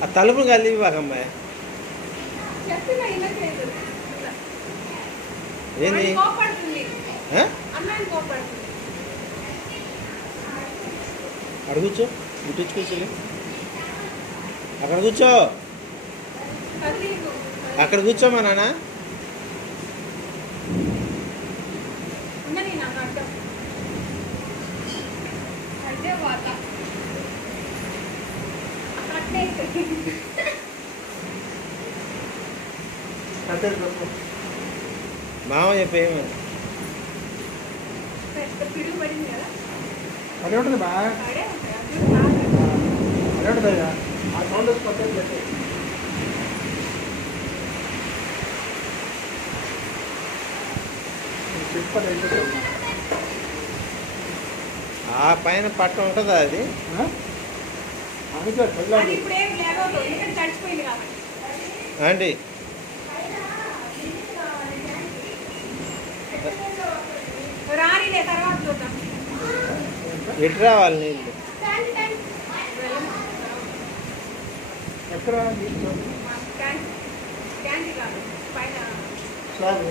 ఆ తలుపు కలిపి బాగమ్మాయి ఏంది అక్కడ కూర్చో ఇటు కూర్చో అక్కడ కూర్చో అక్కడ కూర్చోమా నాన్న మామ చెప్పేమని అదే ఉంటుంది బా అదే ఉంటుంది ఆ సౌండ్ వచ్చి ఆ పైన పట్ట ఉంటుందా అది అండి ఎటు రావాలి నీళ్ళు ఎక్కడ సార్